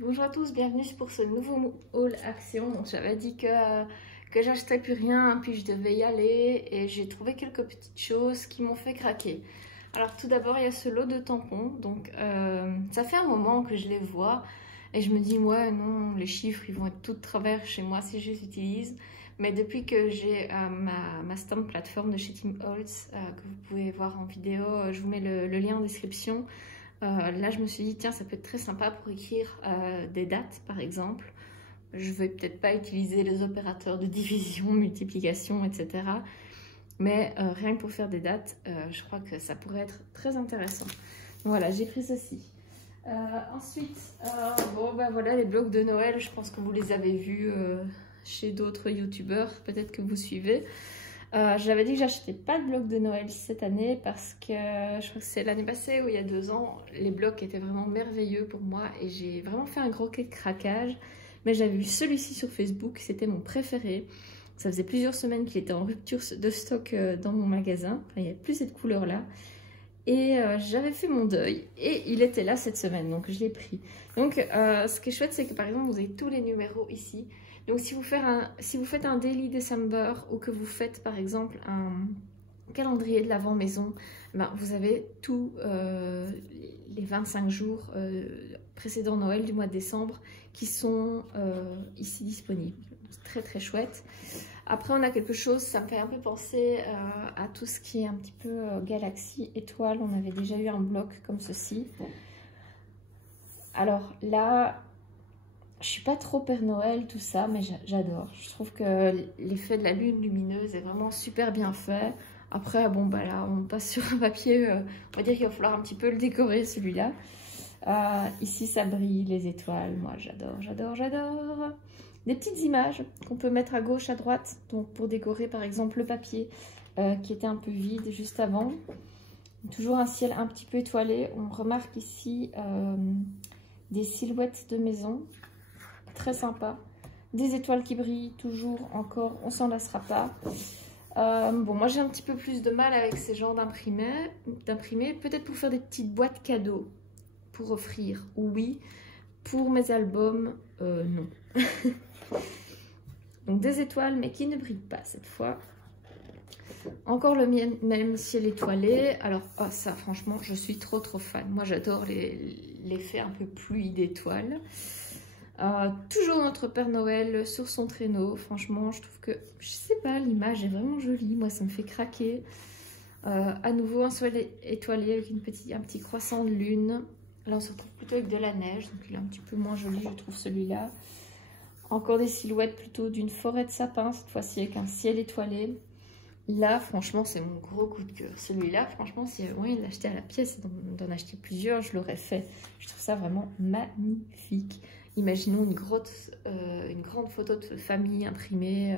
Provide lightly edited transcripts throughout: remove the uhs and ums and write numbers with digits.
Bonjour à tous, bienvenue pour ce nouveau haul action. Donc, j'avais dit que j'achetais plus rien, puis je devais y aller et j'ai trouvé quelques petites choses qui m'ont fait craquer. Alors tout d'abord, il y a ce lot de tampons. Donc ça fait un moment que je les vois et je me dis ouais non, les chiffres ils vont être tout de travers chez moi si je les utilise. Mais depuis que j'ai ma stamp plateforme de chez Tim Holtz que vous pouvez voir en vidéo, je vous mets le lien en description. Là, je me suis dit, tiens, ça peut être très sympa pour écrire des dates, par exemple. Je vais peut-être pas utiliser les opérateurs de division, multiplication, etc. Mais rien que pour faire des dates, je crois que ça pourrait être très intéressant. Donc, voilà, j'ai pris ceci. Ensuite, bon, ben voilà, les blocs de Noël, je pense que vous les avez vus chez d'autres youtubeurs, peut-être que vous suivez. J'avais dit que j'achetais pas de blocs de Noël cette année parce que je crois que c'est l'année passée ou il y a 2 ans, les blocs étaient vraiment merveilleux pour moi et j'ai vraiment fait un gros craquage. Mais j'avais vu celui-ci sur Facebook, c'était mon préféré. Ça faisait plusieurs semaines qu'il était en rupture de stock dans mon magasin. Enfin, il n'y avait plus cette couleur-là. Et j'avais fait mon deuil et il était là cette semaine, donc je l'ai pris. Donc ce qui est chouette, c'est que par exemple, vous avez tous les numéros ici. Donc si vous faites un Daily December ou que vous faites par exemple un calendrier de l'Avent maison, ben, vous avez tous les 25 jours précédents Noël du mois de décembre qui sont ici disponibles. C'est très très chouette. Après on a quelque chose, ça me fait un peu penser à tout ce qui est un petit peu galaxie, étoile. On avait déjà eu un bloc comme ceci. Alors là, je suis pas trop Père Noël, tout ça, mais j'adore. Je trouve que l'effet de la lune lumineuse est vraiment super bien fait. Après, bon, bah là, on passe sur un papier, on va dire qu'il va falloir un petit peu le décorer, celui-là. Ici, ça brille, les étoiles. Moi, j'adore, j'adore, j'adore. Des petites images qu'on peut mettre à gauche, à droite, donc pour décorer, par exemple, le papier qui était un peu vide juste avant. Toujours un ciel un petit peu étoilé. On remarque ici des silhouettes de maisons. Très sympa. Des étoiles qui brillent toujours encore, on s'en lassera pas. Bon, moi j'ai un petit peu plus de mal avec ces genres d'imprimés. Peut-être pour faire des petites boîtes cadeaux pour offrir, oui. Pour mes albums, non. Donc des étoiles mais qui ne brillent pas cette fois. Encore le même ciel étoilé. Alors ça franchement je suis trop fan. Moi j'adore l'effet un peu pluie d'étoiles. Toujours notre Père Noël sur son traîneau. Franchement, je trouve que, je sais pas, l'image est vraiment jolie. Moi, ça me fait craquer. À nouveau, un soleil étoilé avec un petit croissant de lune. Là, on se retrouve plutôt avec de la neige. Donc, il est un petit peu moins joli, je trouve, celui-là. Encore des silhouettes plutôt d'une forêt de sapins, cette fois-ci avec un ciel étoilé. Là, franchement, c'est mon gros coup de cœur. Celui-là, franchement, si j'avais moyen de l'acheter à la pièce et d'en acheter plusieurs, je l'aurais fait. Je trouve ça vraiment magnifique. Imaginons une grande photo de famille imprimée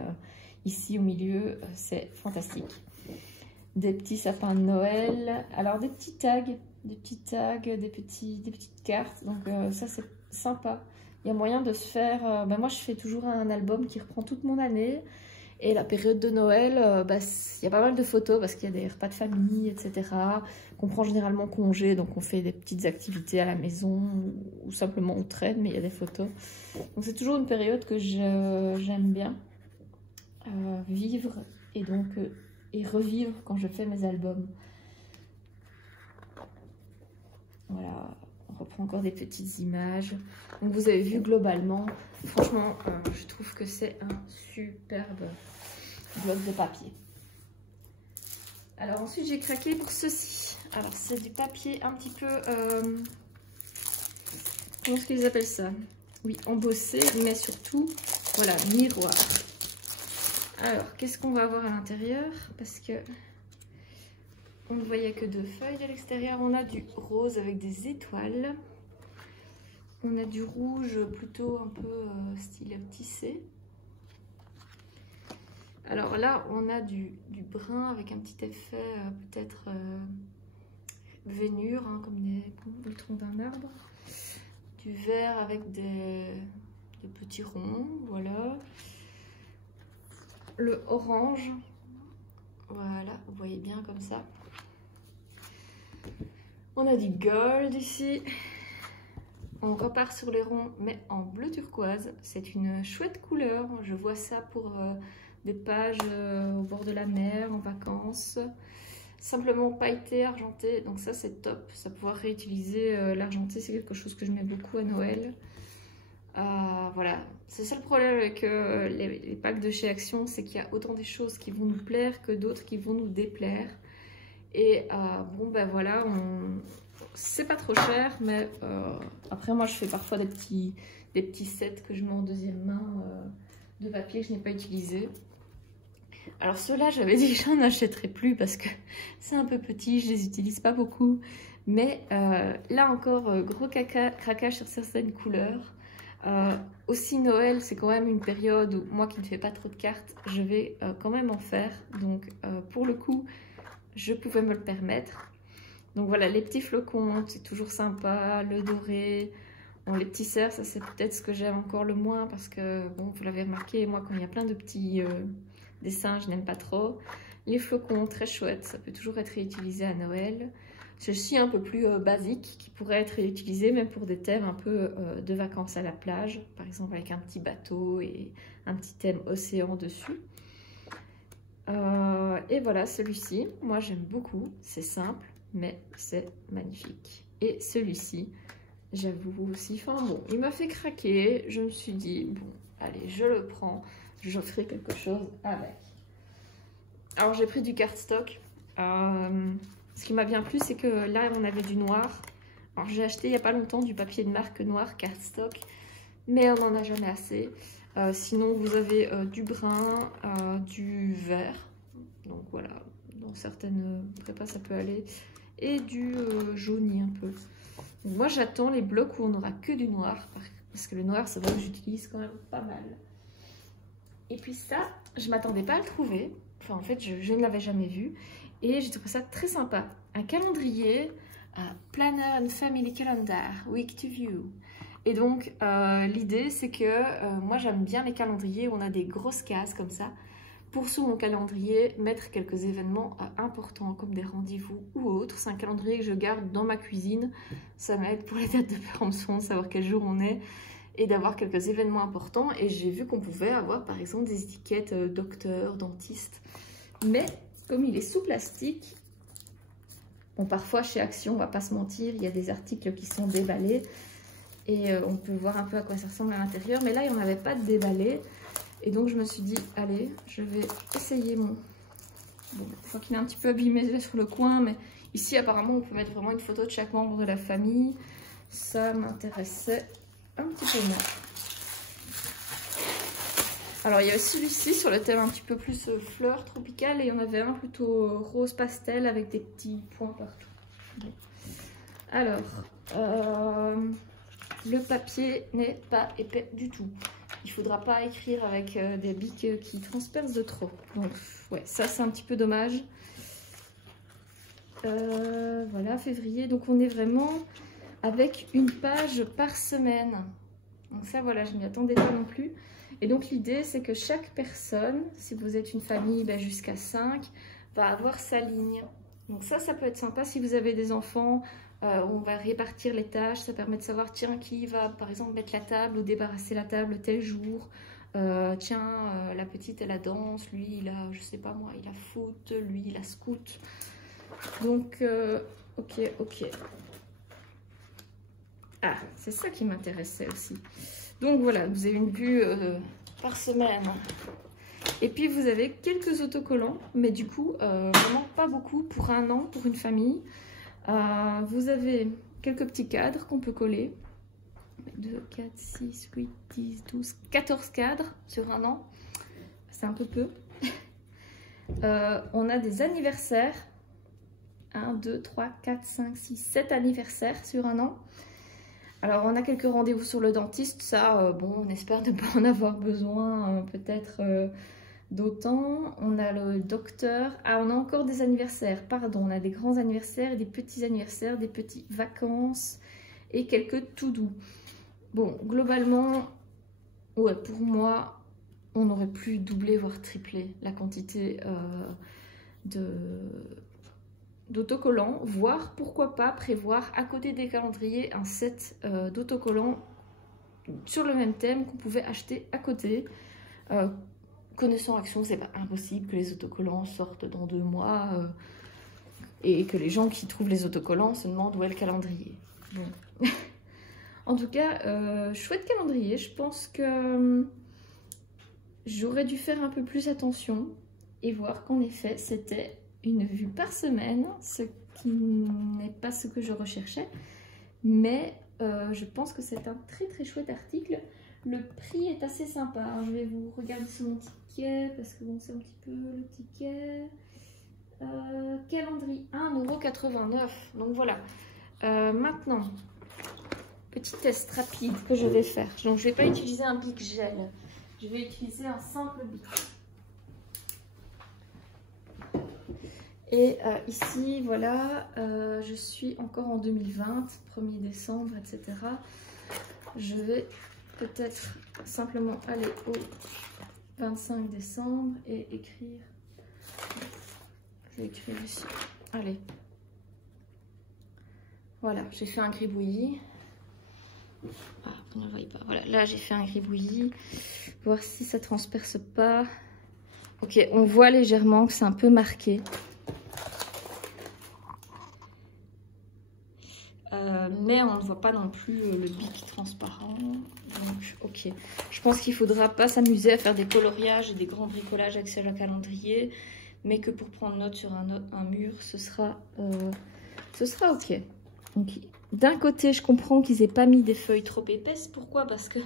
ici au milieu. C'est fantastique. Des petits sapins de Noël. Alors, des petits tags, des petites cartes. Donc, ça, c'est sympa. Il y a moyen de se faire... moi, je fais toujours un album qui reprend toute mon année. Et la période de Noël, il y a pas mal de photos parce qu'il y a des repas de famille, etc. Qu'on prend généralement congé, donc on fait des petites activités à la maison ou simplement on traîne, mais il y a des photos. Donc c'est toujours une période que j'aime bien vivre et donc et revivre quand je fais mes albums. Voilà, on reprend encore des petites images. Donc vous avez vu globalement, franchement, je trouve que c'est un superbe bloc de papier. Alors ensuite j'ai craqué pour ceci. Alors c'est du papier un petit peu, comment est-ce qu'ils appellent ça? Oui, embossé, mais surtout, voilà, miroir. Alors qu'est-ce qu'on va avoir à l'intérieur? Parce que on ne voyait que 2 feuilles de l'extérieur. On a du rose avec des étoiles. On a du rouge plutôt un peu style tissé. Alors là, on a du brun avec un petit effet peut-être vénure, hein, comme le tronc d'un arbre. Du vert avec des petits ronds, voilà. Le orange, voilà, vous voyez bien comme ça. On a du gold ici. on repart sur les ronds, mais en bleu turquoise. C'est une chouette couleur. Je vois ça pour des pages au bord de la mer, en vacances. Simplement pailleté, argenté, donc ça c'est top. Ça pouvoir réutiliser l'argenté, c'est quelque chose que je mets beaucoup à Noël. Voilà, c'est ça le problème avec les packs de chez Action, c'est qu'il y a autant des choses qui vont nous plaire que d'autres qui vont nous déplaire. Et bon ben voilà, c'est pas trop cher, mais après moi je fais parfois des petits sets que je mets en deuxième main de papier que je n'ai pas utilisé. Alors ceux-là j'avais dit que j'en achèterais plus parce que c'est un peu petit, je les utilise pas beaucoup. Mais là encore, gros craquage sur certaines couleurs. Aussi Noël, c'est quand même une période où moi qui ne fais pas trop de cartes, je vais quand même en faire. Donc pour le coup, je pouvais me le permettre. Donc voilà, les petits flocons, c'est toujours sympa, le doré. Bon, les petits cerfs, ça c'est peut-être ce que j'aime encore le moins parce que, bon, vous l'avez remarqué, moi quand il y a plein de petits dessins, je n'aime pas trop. Les flocons, très chouettes, ça peut toujours être réutilisé à Noël. Ceci un peu plus basique, qui pourrait être réutilisé même pour des thèmes un peu de vacances à la plage, par exemple avec un petit bateau et un petit thème océan dessus. Et voilà, celui-ci, moi j'aime beaucoup, c'est simple, mais c'est magnifique. Et celui-ci, j'avoue aussi, enfin bon, il m'a fait craquer, je me suis dit, bon, allez, je le prends, je ferai quelque chose avec. Alors j'ai pris du cardstock. Ce qui m'a bien plu, c'est que là, on avait du noir. Alors j'ai acheté il n'y a pas longtemps du papier de marque noir cardstock, mais on n'en a jamais assez. Sinon, vous avez du brun, du vert. Donc voilà, dans certaines prépas, ça peut aller. Et du jauni un peu. Donc, moi, j'attends les blocs où on n'aura que du noir. Parce que le noir, c'est vrai que j'utilise quand même pas mal. Et puis ça, je ne m'attendais pas à le trouver. Enfin, en fait, je ne l'avais jamais vu. Et j'ai trouvé ça très sympa. Un calendrier, Planner and Family Calendar, Week to View. Et donc, l'idée, c'est que moi, j'aime bien les calendriers où on a des grosses cases comme ça. Pour sous mon calendrier, mettre quelques événements importants comme des rendez-vous ou autres. C'est un calendrier que je garde dans ma cuisine. Ça m'aide pour les dates de péremption, de savoir quel jour on est et d'avoir quelques événements importants. Et j'ai vu qu'on pouvait avoir par exemple des étiquettes docteur, dentiste. Mais comme il est sous plastique, bon, parfois chez Action, on va pas se mentir, il y a des articles qui sont déballés. Et on peut voir un peu à quoi ça ressemble à l'intérieur. Mais là, il n'y en avait pas de déballé. Et donc je me suis dit, allez, je vais essayer mon... Bon, je crois qu'il est un petit peu abîmé sur le coin, mais ici apparemment on peut mettre vraiment une photo de chaque membre de la famille. Ça m'intéressait un petit peu moins. Alors il y a celui-ci sur le thème un petit peu plus fleurs tropicales et il y en avait un plutôt rose pastel avec des petits points partout. Bon. Alors, le papier n'est pas épais du tout. Il ne faudra pas écrire avec des bics qui transpercent de trop. Donc, ouais, ça c'est un petit peu dommage. Voilà, février. Donc, on est vraiment avec une page par semaine. Donc, ça, voilà, je ne m'y attendais pas non plus. Et donc, l'idée, c'est que chaque personne, si vous êtes une famille jusqu'à 5, va avoir sa ligne. Donc, ça peut être sympa si vous avez des enfants. On va répartir les tâches, ça permet de savoir tiens qui va par exemple mettre la table ou débarrasser la table tel jour. Tiens, la petite elle a danse, lui il a je sais pas moi, il a foot, lui il a scout. Donc ok. Ah, c'est ça qui m'intéressait aussi. Donc voilà, vous avez une vue par semaine. Et puis vous avez quelques autocollants, mais du coup vraiment pas beaucoup pour un an pour une famille. Vous avez quelques petits cadres qu'on peut coller. 2, 4, 6, 8, 10, 12, 14 cadres sur un an. C'est un peu peu. On a des anniversaires. 1, 2, 3, 4, 5, 6, 7 anniversaires sur un an. Alors on a quelques rendez-vous sur le dentiste. Ça, bon, on espère ne pas en avoir besoin peut-être d'autant. On a le docteur. Ah, on a encore des anniversaires, pardon. On a des grands anniversaires et des petits anniversaires, des petites vacances et quelques tout doux. Bon, globalement, ouais, pour moi, on aurait pu doubler, voire tripler la quantité d'autocollants, voire pourquoi pas prévoir à côté des calendriers un set d'autocollants sur le même thème qu'on pouvait acheter à côté. Connaissant Action, c'est pas impossible que les autocollants sortent dans 2 mois et que les gens qui trouvent les autocollants se demandent où est le calendrier. Bon. En tout cas, chouette calendrier. Je pense que j'aurais dû faire un peu plus attention et voir qu'en effet, c'était une vue par semaine, ce qui n'est pas ce que je recherchais. Mais je pense que c'est un très très chouette article. Le prix est assez sympa. Je vais vous regarder sur mon ticket parce que bon, c'est un petit peu le ticket. Calendrier 1,89 €. Donc voilà. Maintenant, petit test rapide que je vais faire. Donc je ne vais pas utiliser un Bic gel. Je vais utiliser un simple Bic. Et ici, voilà, je suis encore en 2020, 1er décembre, etc. Je vais peut-être simplement aller au 25 décembre et écrire. Je vais écrire ici. Allez. Voilà, j'ai fait un gribouillis. Ah, on ne le voit pas. Voilà, là j'ai fait un gribouillis. Voir si ça transperce pas. Ok, on voit légèrement que c'est un peu marqué. Mais on ne voit pas non plus le bic transparent. Donc, ok. Je pense qu'il ne faudra pas s'amuser à faire des coloriages et des grands bricolages avec ce calendrier. Mais que pour prendre note sur un mur, ce sera ok. Donc, d'un côté, je comprends qu'ils n'aient pas mis des feuilles trop épaisses. Pourquoi? Parce qu'il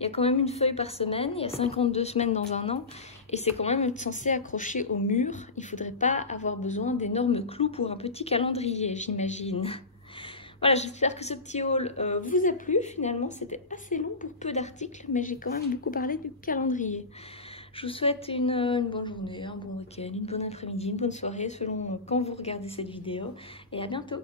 y a quand même une feuille par semaine. Il y a 52 semaines dans un an. Et c'est quand même censé accrocher au mur. Il ne faudrait pas avoir besoin d'énormes clous pour un petit calendrier, j'imagine. Voilà, j'espère que ce petit haul vous a plu. Finalement, c'était assez long pour peu d'articles, mais j'ai quand même beaucoup parlé du calendrier. Je vous souhaite une bonne journée, un bon week-end, une bonne après-midi, une bonne soirée, selon quand vous regardez cette vidéo. Et à bientôt!